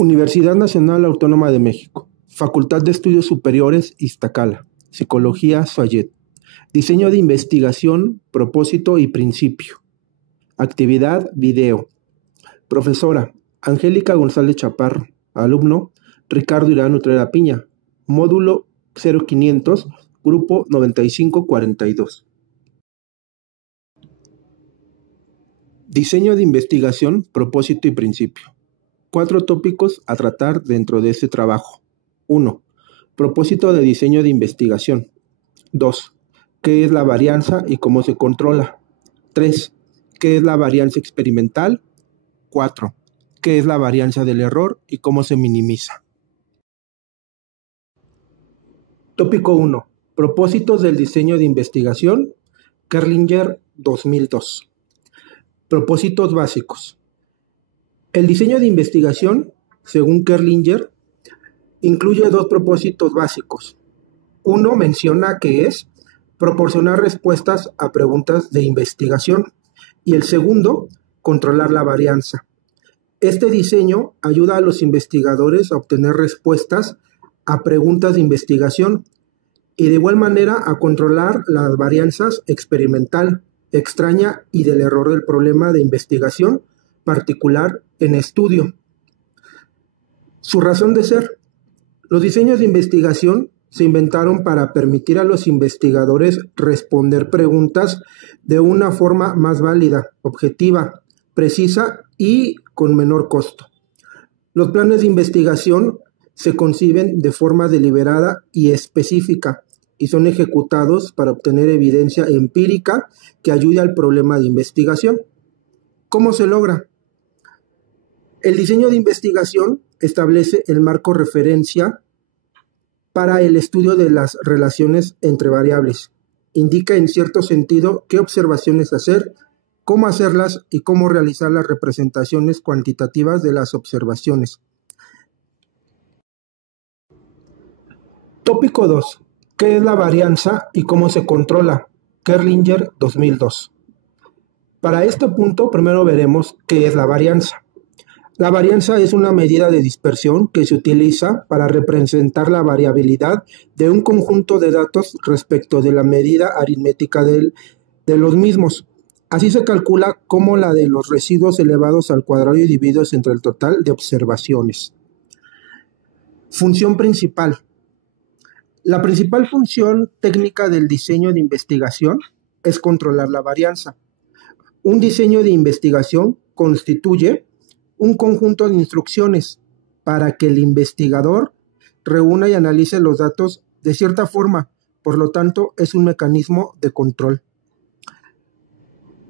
Universidad Nacional Autónoma de México, Facultad de Estudios Superiores Iztacala, Psicología Suayet, Diseño de Investigación, Propósito y Principio. Actividad Video. Profesora Angélica González Chaparro. Alumno Ricardo Irán Utrera Piña. Módulo 0500, Grupo 9542. Diseño de investigación, propósito y principio. 4 tópicos a tratar dentro de este trabajo. 1. Propósito de diseño de investigación. 2. ¿Qué es la varianza y cómo se controla? 3. ¿Qué es la varianza experimental? 4. ¿Qué es la varianza del error y cómo se minimiza? Tópico 1. Propósitos del diseño de investigación. Kerlinger 2002. Propósitos básicos. El diseño de investigación, según Kerlinger, incluye 2 propósitos básicos. Uno menciona que es proporcionar respuestas a preguntas de investigación y el segundo, controlar la varianza. Este diseño ayuda a los investigadores a obtener respuestas a preguntas de investigación y de igual manera a controlar las varianzas experimental, extraña y del error del problema de investigación particular en estudio. Su razón de ser. Los diseños de investigación se inventaron para permitir a los investigadores responder preguntas de una forma más válida, objetiva, precisa y con menor costo. Los planes de investigación se conciben de forma deliberada y específica y son ejecutados para obtener evidencia empírica que ayude al problema de investigación. ¿Cómo se logra? El diseño de investigación establece el marco referencia para el estudio de las relaciones entre variables. Indica en cierto sentido qué observaciones hacer, cómo hacerlas y cómo realizar las representaciones cuantitativas de las observaciones. Tópico 2. ¿Qué es la varianza y cómo se controla? Kerlinger 2002. Para este punto, primero veremos qué es la varianza. La varianza es una medida de dispersión que se utiliza para representar la variabilidad de un conjunto de datos respecto de la medida aritmética de los mismos. Así se calcula como la de los residuos elevados al cuadrado y divididos entre el total de observaciones. Función principal. La principal función técnica del diseño de investigación es controlar la varianza. Un diseño de investigación constituye un conjunto de instrucciones para que el investigador reúna y analice los datos de cierta forma, por lo tanto es un mecanismo de control.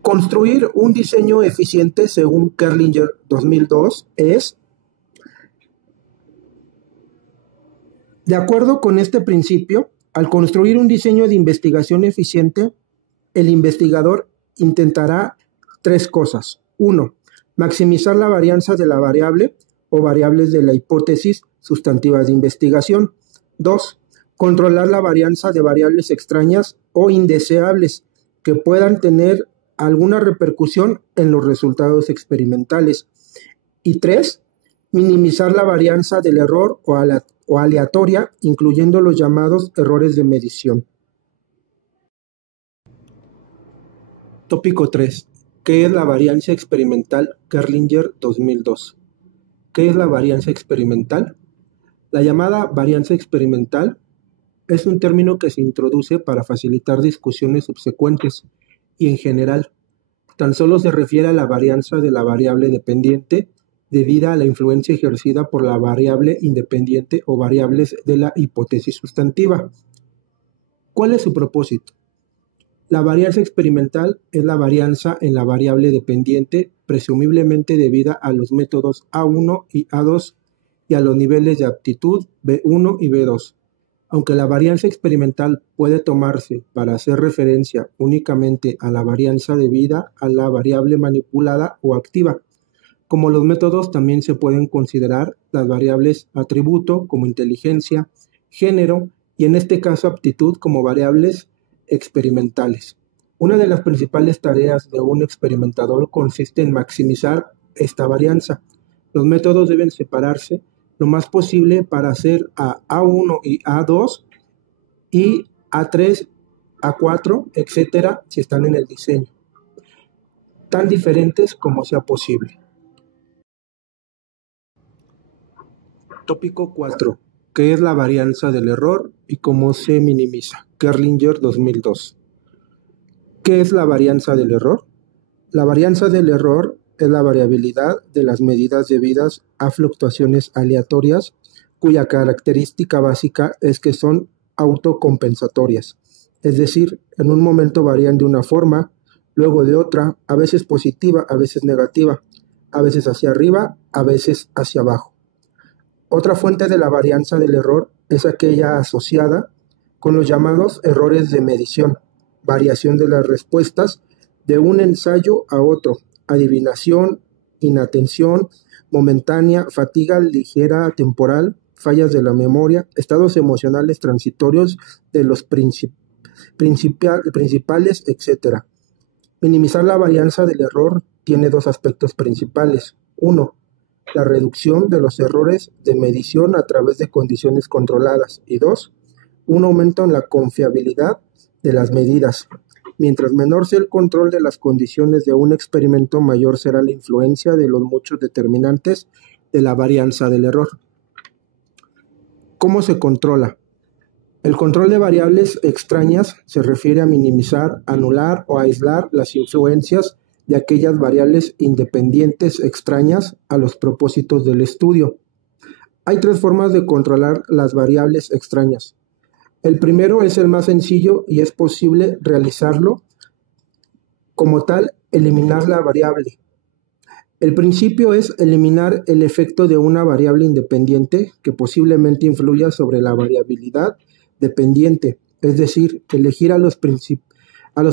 Construir un diseño eficiente según Kerlinger 2002 es, de acuerdo con este principio, al construir un diseño de investigación eficiente, el investigador intentará 3 cosas. 1. Maximizar la varianza de la variable o variables de la hipótesis sustantiva de investigación. 2. Controlar la varianza de variables extrañas o indeseables que puedan tener alguna repercusión en los resultados experimentales. Y 3. Minimizar la varianza del error o aleatoria, incluyendo los llamados errores de medición. Tópico 3. ¿Qué es la varianza experimental? Kerlinger 2002. ¿Qué es la varianza experimental? La llamada varianza experimental es un término que se introduce para facilitar discusiones subsecuentes y en general tan solo se refiere a la varianza de la variable dependiente debida a la influencia ejercida por la variable independiente o variables de la hipótesis sustantiva. ¿Cuál es su propósito? La varianza experimental es la varianza en la variable dependiente presumiblemente debida a los métodos A1 y A2 y a los niveles de aptitud B1 y B2. Aunque la varianza experimental puede tomarse para hacer referencia únicamente a la varianza debida a la variable manipulada o activa, como los métodos también se pueden considerar las variables atributo como inteligencia, género y en este caso aptitud como variables experimentales. Una de las principales tareas de un experimentador consiste en maximizar esta varianza, Los métodos deben separarse lo más posible para hacer a A1 y A2 y A3, A4, etcétera, si están en el diseño, tan diferentes como sea posible. Tópico 4. ¿Qué es la varianza del error y cómo se minimiza? Kerlinger 2002. ¿Qué es la varianza del error? La varianza del error es la variabilidad de las medidas debidas a fluctuaciones aleatorias cuya característica básica es que son autocompensatorias. Es decir, en un momento varían de una forma, luego de otra, a veces positiva, a veces negativa, a veces hacia arriba, a veces hacia abajo. Otra fuente de la varianza del error es aquella asociada con los llamados errores de medición, variación de las respuestas de un ensayo a otro, adivinación, inatención, momentánea, fatiga ligera temporal, fallas de la memoria, estados emocionales transitorios de los principales, etc. Minimizar la varianza del error tiene dos aspectos principales. 1. La reducción de los errores de medición a través de condiciones controladas. Y 2. Un aumento en la confiabilidad de las medidas. Mientras menor sea el control de las condiciones de un experimento, mayor será la influencia de los muchos determinantes de la varianza del error. ¿Cómo se controla? El control de variables extrañas se refiere a minimizar, anular o aislar las influencias de aquellas variables independientes extrañas a los propósitos del estudio. Hay tres formas de controlar las variables extrañas. El primero es el más sencillo y es posible realizarlo como tal, eliminar la variable. El principio es eliminar el efecto de una variable independiente que posiblemente influya sobre la variabilidad dependiente, es decir, elegir a los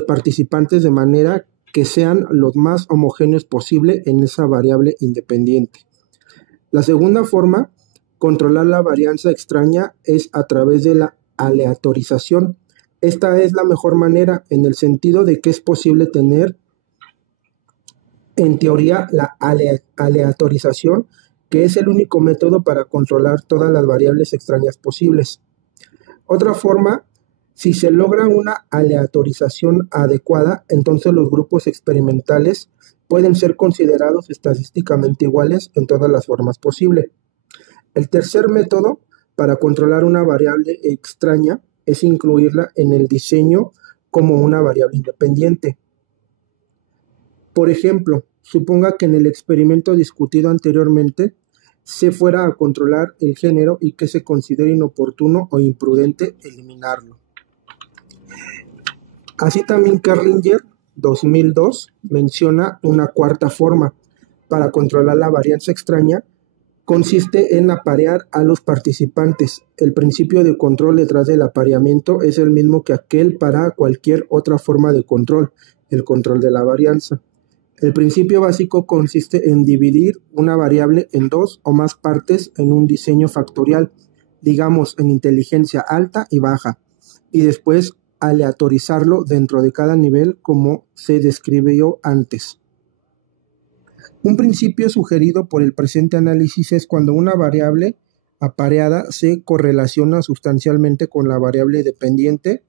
participantes de manera que sean los más homogéneos posible en esa variable independiente. La segunda forma, controlar la varianza extraña, es a través de la aleatorización. Esta es la mejor manera en el sentido de que es posible tener, en teoría, la aleatorización, que es el único método para controlar todas las variables extrañas posibles. Otra forma, si se logra una aleatorización adecuada, entonces los grupos experimentales pueden ser considerados estadísticamente iguales en todas las formas posibles. El tercer método para controlar una variable extraña es incluirla en el diseño como una variable independiente. Por ejemplo, suponga que en el experimento discutido anteriormente se fuera a controlar el género y que se considere inoportuno o imprudente eliminarlo. Así también Kerlinger 2002 menciona una cuarta forma para controlar la varianza extraña. Consiste en aparear a los participantes. El principio de control detrás del apareamiento es el mismo que aquel para cualquier otra forma de control, el control de la varianza. El principio básico consiste en dividir una variable en dos o más partes en un diseño factorial, digamos en inteligencia alta y baja, y después aleatorizarlo dentro de cada nivel como se describió antes. Un principio sugerido por el presente análisis es cuando una variable apareada se correlaciona sustancialmente con la variable dependiente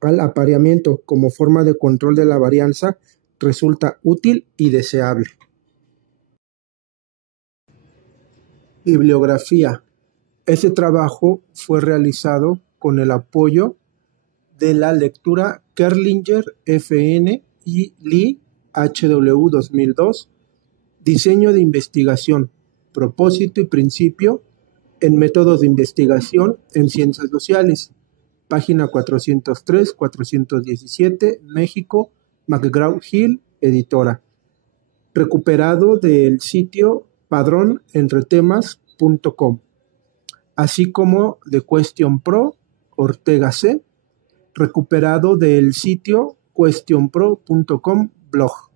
al apareamiento como forma de control de la varianza, resulta útil y deseable. Bibliografía. Este trabajo fue realizado con el apoyo de la lectura Kerlinger FN y Lee HW 2002. Diseño de investigación, propósito y principio en métodos de investigación en ciencias sociales. Página 403-417, México, McGraw-Hill, editora. Recuperado del sitio padronentretemas.com, así como de Question Pro, Ortega C., recuperado del sitio questionpro.com blog.